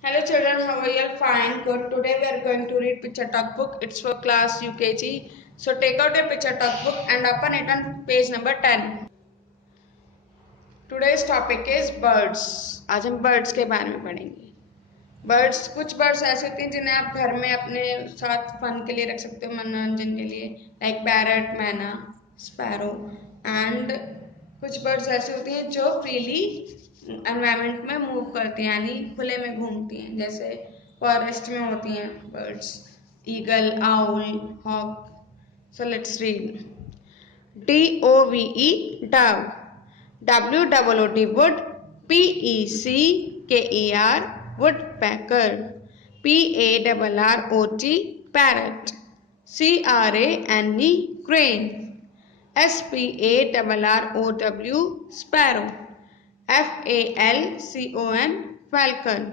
Hello children, how are you? Fine, good. Today we are going to read picture talk book. It's for class UKG. So take out your picture talk book and open it on page number 10. Today's topic is birds. आज हम birds के बारे में पढ़ेंगे. कुछ birds ऐसे होते हैं जिन्हें आप घर में अपने साथ फन के लिए रख सकते हो, मनोरंजन के लिए, लाइक पैरट, मैना, स्पैरो. एंड कुछ बर्ड्स ऐसे होती हैं जो फ्रीली एनवायरनमेंट में मूव करती हैं, यानी खुले में घूमती हैं, जैसे फॉरेस्ट में होती हैं birds, eagle, owl, hawk. So let's read. DOVE dove, WOOD wood, PECKER woodpecker, PARROT parrot, CRANE crane, SPARROW sparrow, FALCON falcon,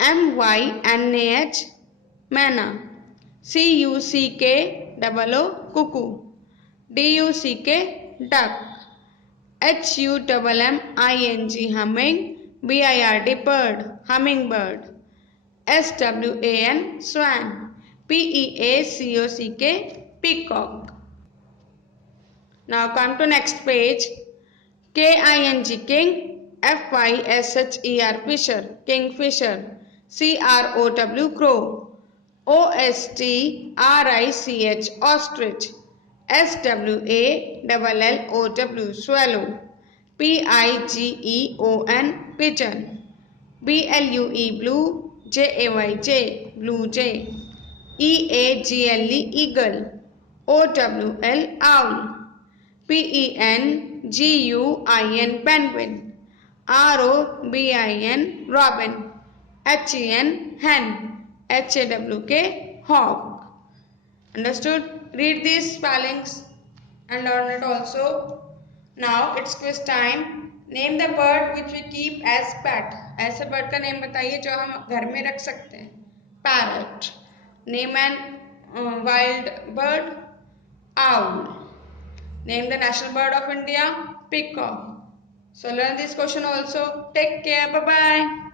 MYNAH manna, CUCKOO cuckoo, DUCK duck, HUMMING humming, BIRD bird hummingbird, SWAN swan, PEACOCK peacock. Now come to next page. KING king, FISHER fisher kingfisher, CROW crow, OSTRICH ostrich, SWALLOW swallow, PIGEON pigeon, BLUE blue, JAYJ blue jay, EAGLE eagle, OWL owl, PENGUIN penguin, ROBIN robin, HEN hen, HAWK hawk. Understood? Read these spellings and learn it also. Now it's quiz time. Name the bird which we keep as pet. ऐसे bird का name बताइए जो हम घर में रख सकते हैं. Parrot. Name an wild bird. Owl. Name the national bird of India. Peacock. So learn this question also. Take care. Bye bye.